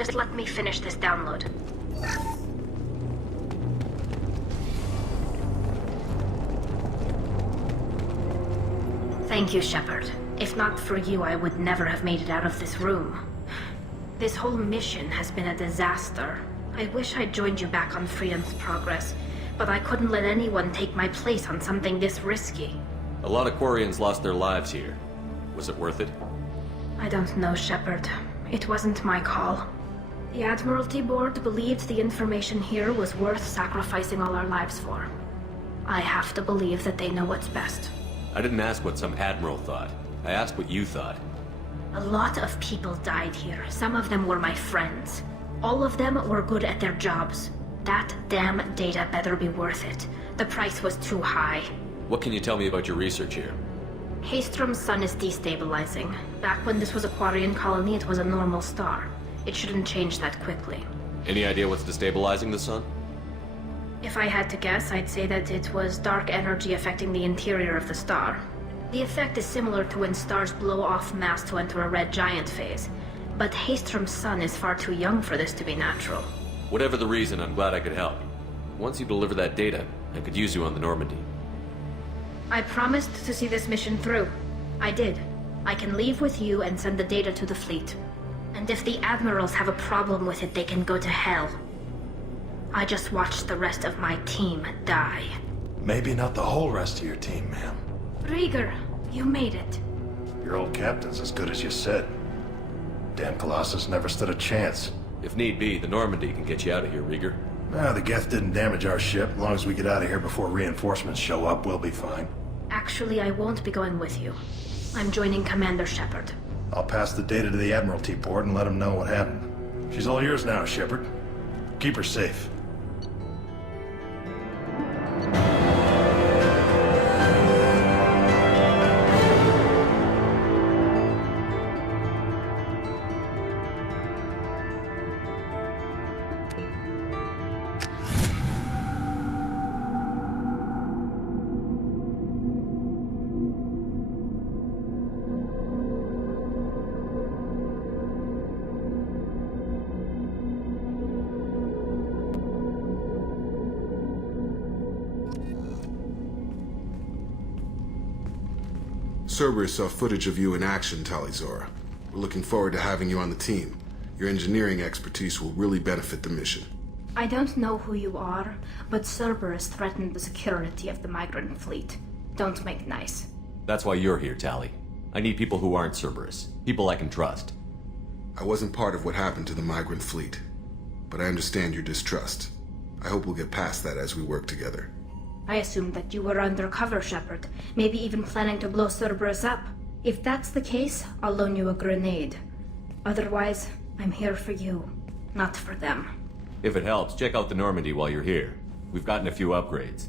Just let me finish this download. Thank you, Shepard. If not for you, I would never have made it out of this room. This whole mission has been a disaster. I wish I'd joined you back on Freedom's Progress, but I couldn't let anyone take my place on something this risky. A lot of Quarians lost their lives here. Was it worth it? I don't know, Shepard. It wasn't my call. The Admiralty Board believed the information here was worth sacrificing all our lives for. I have to believe that they know what's best. I didn't ask what some admiral thought. I asked what you thought. A lot of people died here. Some of them were my friends. All of them were good at their jobs. That damn data better be worth it. The price was too high. What can you tell me about your research here? Haestrom's sun is destabilizing. Back when this was a Quarian colony, it was a normal star. It shouldn't change that quickly. Any idea what's destabilizing the sun? If I had to guess, I'd say that it was dark energy affecting the interior of the star. The effect is similar to when stars blow off mass to enter a red giant phase. But Haestrom's sun is far too young for this to be natural. Whatever the reason, I'm glad I could help. Once you deliver that data, I could use you on the Normandy. I promised to see this mission through. I did. I can leave with you and send the data to the fleet. And if the admirals have a problem with it, they can go to hell. I just watched the rest of my team die. Maybe not the whole rest of your team, ma'am. Rieger, you made it. Your old captain's as good as you said. Damn Colossus never stood a chance. If need be, the Normandy can get you out of here, Rieger. Nah, the Geth didn't damage our ship. As long as we get out of here before reinforcements show up, we'll be fine. Actually, I won't be going with you. I'm joining Commander Shepard. I'll pass the data to the Admiralty Board and let them know what happened. She's all yours now, Shepard. Keep her safe. Cerberus saw footage of you in action, Tali'Zorah. We're looking forward to having you on the team. Your engineering expertise will really benefit the mission. I don't know who you are, but Cerberus threatened the security of the migrant fleet. Don't make nice. That's why you're here, Tali. I need people who aren't Cerberus. People I can trust. I wasn't part of what happened to the migrant fleet, but I understand your distrust. I hope we'll get past that as we work together. I assumed that you were undercover, Shepard. Maybe even planning to blow Cerberus up. If that's the case, I'll loan you a grenade. Otherwise, I'm here for you, not for them. If it helps, check out the Normandy while you're here. We've gotten a few upgrades.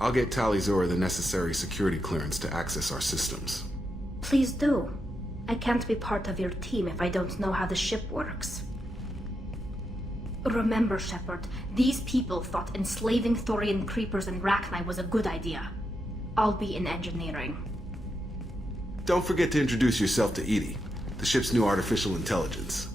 I'll get Tali'Zorah the necessary security clearance to access our systems. Please do. I can't be part of your team if I don't know how the ship works. Remember, Shepard, these people thought enslaving Thorian creepers and Rachni was a good idea. I'll be in engineering. Don't forget to introduce yourself to EDI, the ship's new artificial intelligence.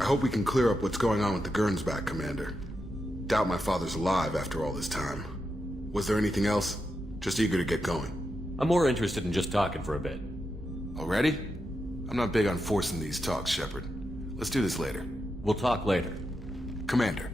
I hope we can clear up what's going on with the Gernsback, Commander. Doubt my father's alive after all this time. Was there anything else? Just eager to get going. I'm more interested in just talking for a bit. Already? I'm not big on forcing these talks, Shepard. Let's do this later. We'll talk later. Commander.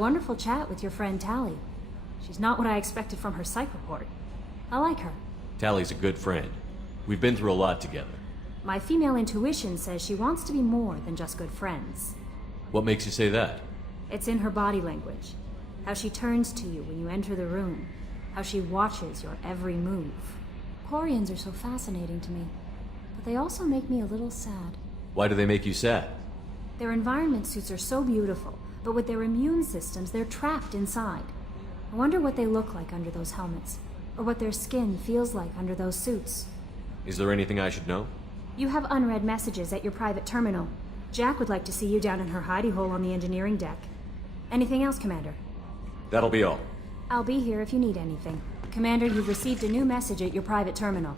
wonderful chat with your friend Tally. She's not what I expected from her psych report. I like her. Tally's a good friend. We've been through a lot together. My female intuition says she wants to be more than just good friends. What makes you say that? It's in her body language. How she turns to you when you enter the room. How she watches your every move. Quarians are so fascinating to me, but they also make me a little sad. Why do they make you sad? Their environment suits are so beautiful, but with their immune systems, they're trapped inside. I wonder what they look like under those helmets, or what their skin feels like under those suits. Is there anything I should know? You have unread messages at your private terminal. Jack would like to see you down in her hidey hole on the engineering deck. Anything else, Commander? That'll be all. I'll be here if you need anything. Commander, you've received a new message at your private terminal.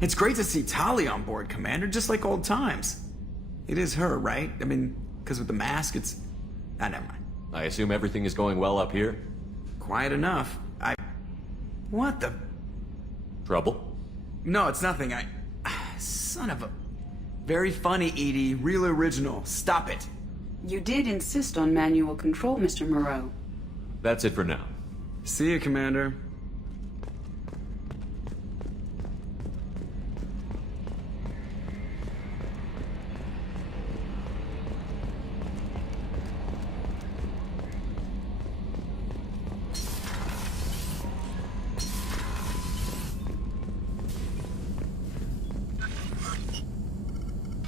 It's great to see Tali on board, Commander, just like old times. It is her, right? I mean, because with the mask, it's... Ah, never mind. I assume everything is going well up here? Quiet enough. What the... Trouble? No, it's nothing. Son of a... Very funny, Edie. Real original. Stop it. You did insist on manual control, Mr. Moreau. That's it for now. See you, Commander.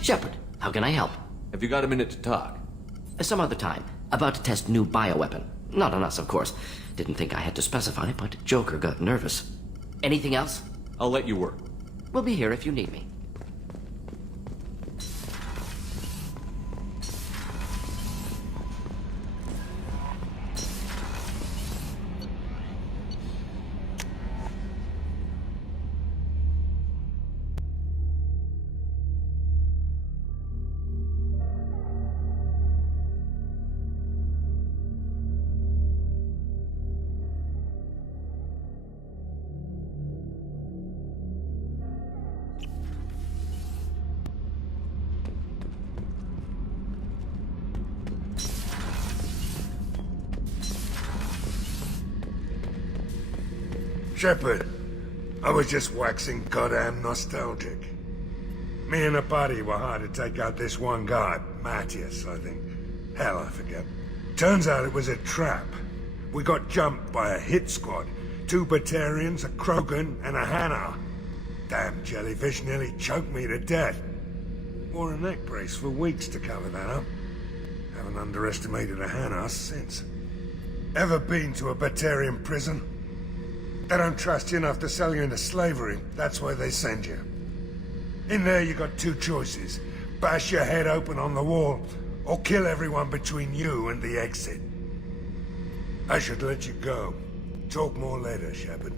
Shepard, how can I help? Have you got a minute to talk? Some other time. About to test new bioweapon. Not on us, of course. Didn't think I had to specify, but Joker got nervous. Anything else? I'll let you work. We'll be here if you need me. Shepard, I was just waxing goddamn nostalgic. Me and a buddy were hired to take out this one guy, Matthias, I think. Hell, I forget. Turns out it was a trap. We got jumped by a hit squad. 2 Batarians, a Krogan, and a Hanar. Damn jellyfish nearly choked me to death. Wore a neck brace for weeks to cover that up. Haven't underestimated a Hanar since. Ever been to a Batarian prison? They don't trust you enough to sell you into slavery. That's why they send you. In there you got 2 choices. bash your head open on the wall, or kill everyone between you and the exit. I should let you go. Talk more later, Shepard.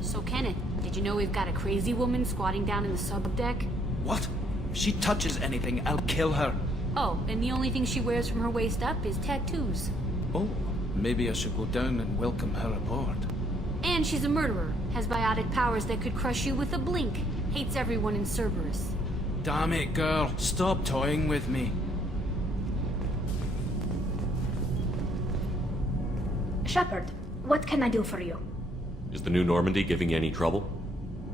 So, Kenneth, did you know we've got a crazy woman squatting down in the subdeck? What? If she touches anything, I'll kill her. Oh, and the only thing she wears from her waist up is tattoos. Oh, maybe I should go down and welcome her aboard. And she's a murderer, has biotic powers that could crush you with a blink, hates everyone in Cerberus. Damn it, girl. Stop toying with me. Shepard, what can I do for you? Is the new Normandy giving you any trouble?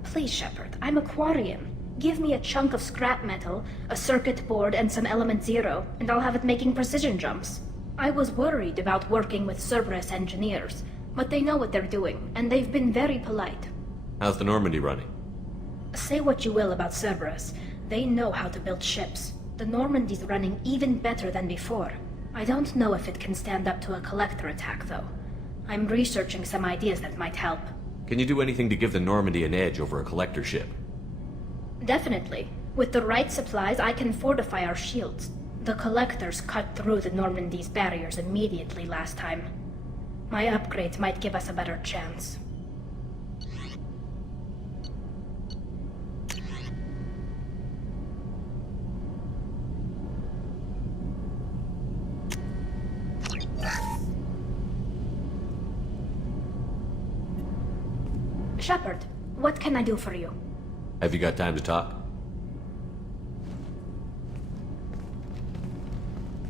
Please, Shepard, I'm a Quarian. Give me a chunk of scrap metal, a circuit board, and some element zero, and I'll have it making precision jumps. I was worried about working with Cerberus engineers, but they know what they're doing, and they've been very polite. How's the Normandy running? Say what you will about Cerberus, they know how to build ships. The Normandy's running even better than before. I don't know if it can stand up to a Collector attack, though. I'm researching some ideas that might help. Can you do anything to give the Normandy an edge over a Collector ship? Definitely. With the right supplies, I can fortify our shields. The Collectors cut through the Normandy's barriers immediately last time. My upgrades might give us a better chance. Shepard, what can I do for you? Have you got time to talk?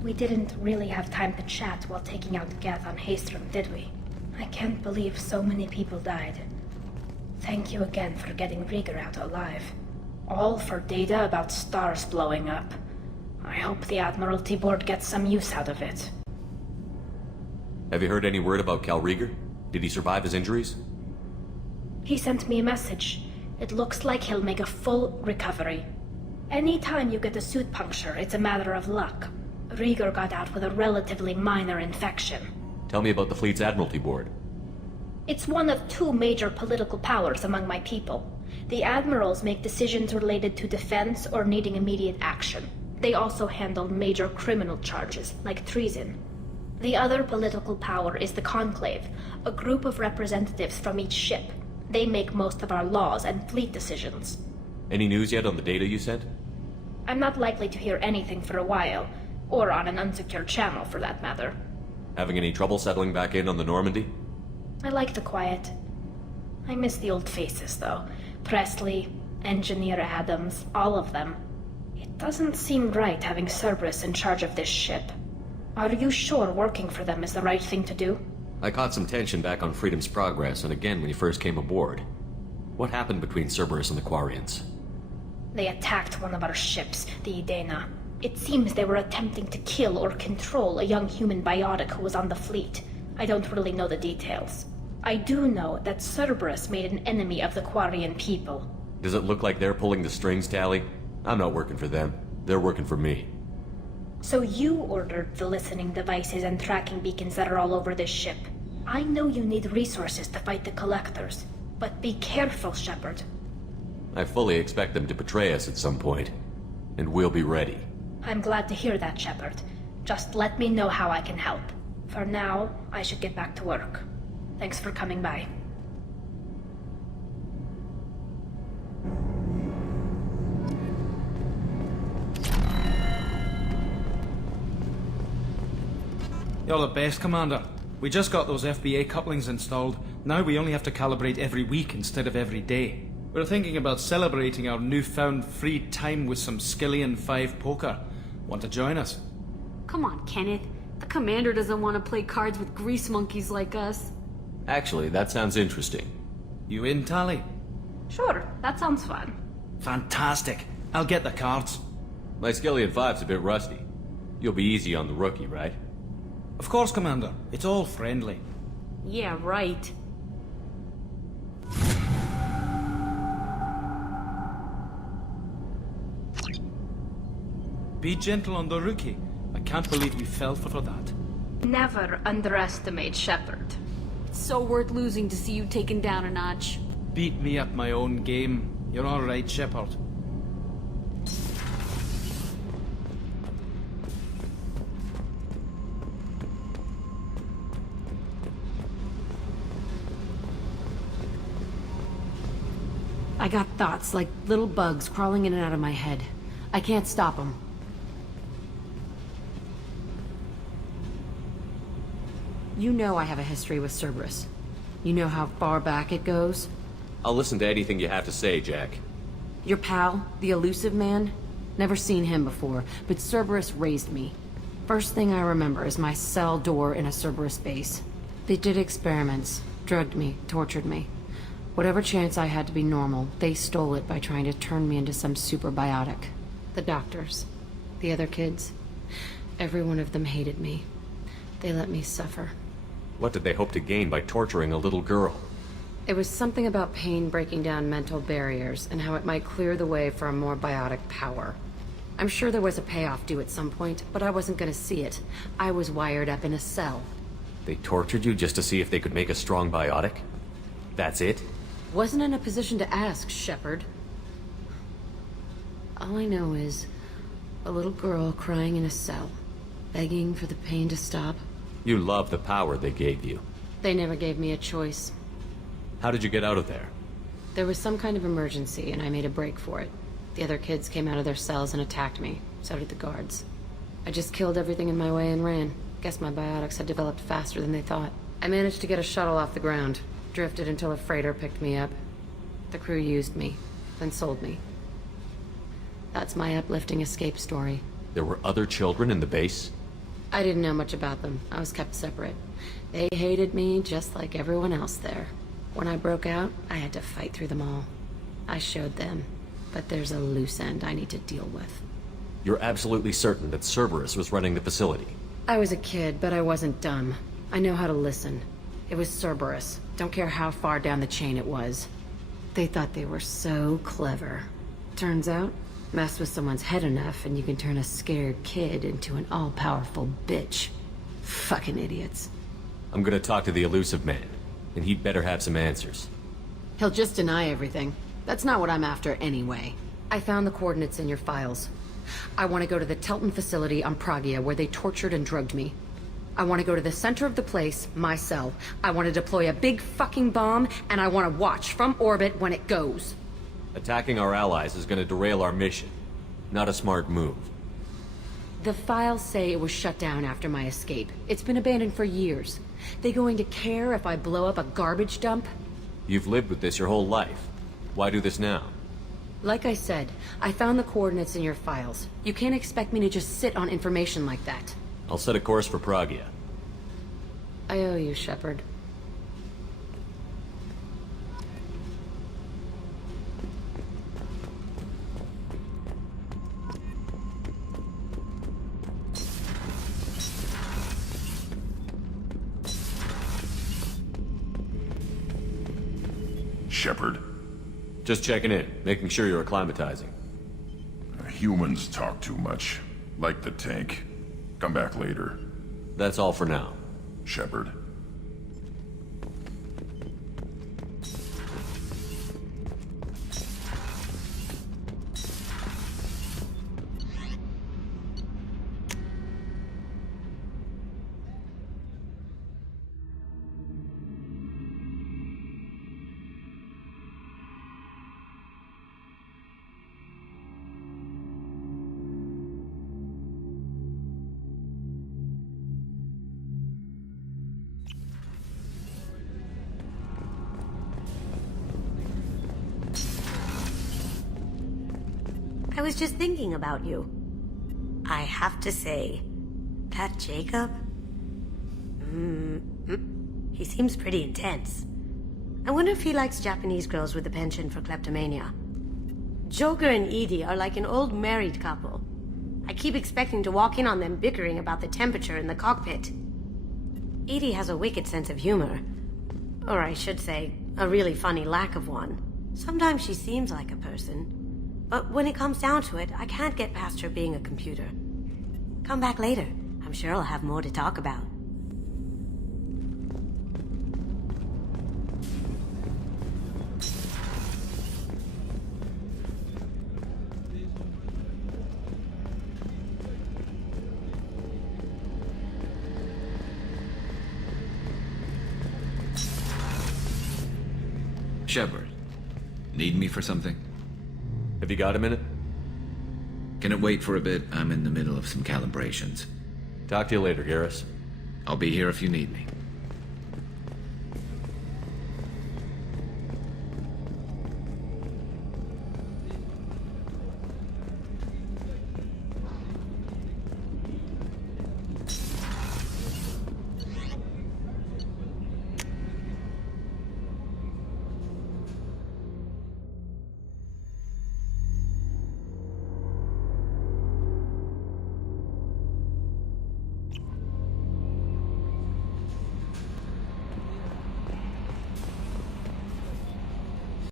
We didn't really have time to chat while taking out Geth on Haestrom, did we? I can't believe so many people died. Thank you again for getting Rieger out alive. All for data about stars blowing up. I hope the Admiralty Board gets some use out of it. Have you heard any word about Cal Rieger? Did he survive his injuries? He sent me a message. It looks like he'll make a full recovery. Anytime you get a suit puncture, it's a matter of luck. Rieger got out with a relatively minor infection. Tell me about the fleet's Admiralty Board. It's one of two major political powers among my people. The admirals make decisions related to defense or needing immediate action. They also handle major criminal charges, like treason. The other political power is the Conclave, a group of representatives from each ship. They make most of our laws and fleet decisions. Any news yet on the data you sent? I'm not likely to hear anything for a while, or on an unsecured channel for that matter. Having any trouble settling back in on the Normandy? I like the quiet. I miss the old faces, though. Presley, Engineer Adams, all of them. It doesn't seem right having Cerberus in charge of this ship. Are you sure working for them is the right thing to do? I caught some tension back on Freedom's Progress and again when you first came aboard. What happened between Cerberus and the Quarians? They attacked one of our ships, the Idena. It seems they were attempting to kill or control a young human biotic who was on the fleet. I don't really know the details. I do know that Cerberus made an enemy of the Quarian people. Does it look like they're pulling the strings, Tali? I'm not working for them. They're working for me. So you ordered the listening devices and tracking beacons that are all over this ship. I know you need resources to fight the Collectors, but be careful, Shepard. I fully expect them to betray us at some point, and we'll be ready. I'm glad to hear that, Shepard. Just let me know how I can help. For now, I should get back to work. Thanks for coming by. You're the best, Commander. We just got those FBA couplings installed. Now we only have to calibrate every week instead of every day. We're thinking about celebrating our newfound free time with some Skillian 5 poker. Want to join us? Come on, Kenneth. The Commander doesn't want to play cards with grease monkeys like us. Actually, that sounds interesting. You in, Tali? Sure, that sounds fun. Fantastic. I'll get the cards. My Skillian 5's a bit rusty. You'll be easy on the rookie, right? Of course, Commander. It's all friendly. Yeah, right. Be gentle on the rookie. I can't believe we fell for that. Never underestimate Shepard. It's so worth losing to see you taken down a notch. Beat me at my own game. You're all right, Shepard. I got thoughts like little bugs crawling in and out of my head. I can't stop them. You know I have a history with Cerberus. You know how far back it goes? I'll listen to anything you have to say, Jack. Your pal, the Elusive Man? Never seen him before, but Cerberus raised me. First thing I remember is my cell door in a Cerberus base. They did experiments, drugged me, tortured me. Whatever chance I had to be normal, they stole it by trying to turn me into some superbiotic. The doctors, the other kids, every one of them hated me. They let me suffer. What did they hope to gain by torturing a little girl? It was something about pain breaking down mental barriers and how it might clear the way for a more biotic power. I'm sure there was a payoff due at some point, but I wasn't gonna see it. I was wired up in a cell. They tortured you just to see if they could make a strong biotic? That's it? Wasn't in a position to ask, Shepard. All I know is a little girl crying in a cell, begging for the pain to stop. You love the power they gave you. They never gave me a choice. How did you get out of there? There was some kind of emergency, and I made a break for it. The other kids came out of their cells and attacked me. So did the guards. I just killed everything in my way and ran. Guess my biotics had developed faster than they thought. I managed to get a shuttle off the ground. Drifted until a freighter picked me up. The crew used me, then sold me. That's my uplifting escape story. There were other children in the base? I didn't know much about them. I was kept separate. They hated me just like everyone else there. When I broke out, I had to fight through them all. I showed them, but there's a loose end I need to deal with. You're absolutely certain that Cerberus was running the facility? I was a kid, but I wasn't dumb. I know how to listen. It was Cerberus. Don't care how far down the chain it was. They thought they were so clever. Turns out, mess with someone's head enough and you can turn a scared kid into an all-powerful bitch. Fucking idiots. I'm gonna talk to the Elusive Man, and he'd better have some answers. He'll just deny everything. That's not what I'm after anyway. I found the coordinates in your files. I want to go to the Telton facility on Pragia where they tortured and drugged me. I want to go to the center of the place, my cell. I want to deploy a big fucking bomb, and I want to watch from orbit when it goes. Attacking our allies is gonna derail our mission. Not a smart move. The files say it was shut down after my escape. It's been abandoned for years. They going to care if I blow up a garbage dump? You've lived with this your whole life. Why do this now? Like I said, I found the coordinates in your files. You can't expect me to just sit on information like that. I'll set a course for Pragia. I owe you, Shepard. Shepard? Just checking in, making sure you're acclimatizing. Humans talk too much. Like the tank. Come back later. That's all for now. Shepard. I was just thinking about you. I have to say, that Jacob? He seems pretty intense. I wonder if he likes Japanese girls with a penchant for kleptomania. Joker and Edie are like an old married couple. I keep expecting to walk in on them bickering about the temperature in the cockpit. Edie has a wicked sense of humor. Or I should say, a really funny lack of one. Sometimes she seems like a person. But when it comes down to it, I can't get past her being a computer. Come back later. I'm sure I'll have more to talk about. Shepard, need me for something? Have you got a minute? Can it wait for a bit? I'm in the middle of some calibrations. Talk to you later, Garrus. I'll be here if you need me.